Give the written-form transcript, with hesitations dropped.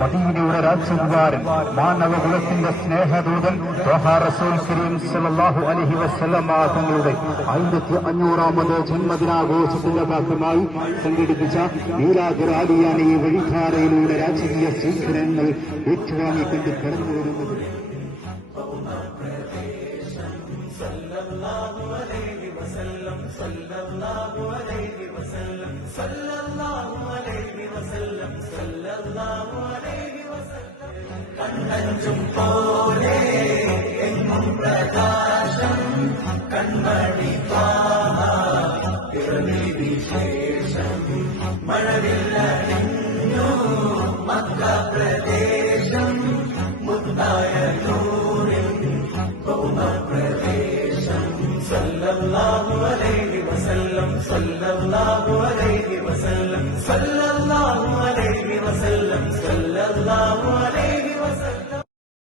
മദീനയുടെ രാജകുമാരൻ, മാനവകുലത്തിന്റെ സ്നേഹദൂതൻ റസൂൽ കരീം സല്ലല്ലാഹു അലൈഹി വസല്ലമ തങ്ങളുടെ 1500ാമത് ജന്മദിനാഘോഷത്തിന്റെ ഭാഗമായി സംഘടിപ്പിച്ച മീലാദ് റാലിയാണ് ഈ വഴിധാരയിലൂടെ രാജകീയ സ്വീകരണങ്ങൾ ഏറ്റുവാങ്ങിക്കൊണ്ട് കടന്നുവരുന്നത്. കണ്ണഞ്ചും പോലെ എങ്ങും പ്രകാശം കൺമണി പിറവി വിശേഷം മഴവില്ലണിഞ്ഞു മക്ക പ്രദേശം മുത്തായ നൂറിൻ ഭൗമപ്രദേശം സല്ലല്ലാഹു അലൈഹി വസല്ലം സല്ലല്ലാഹു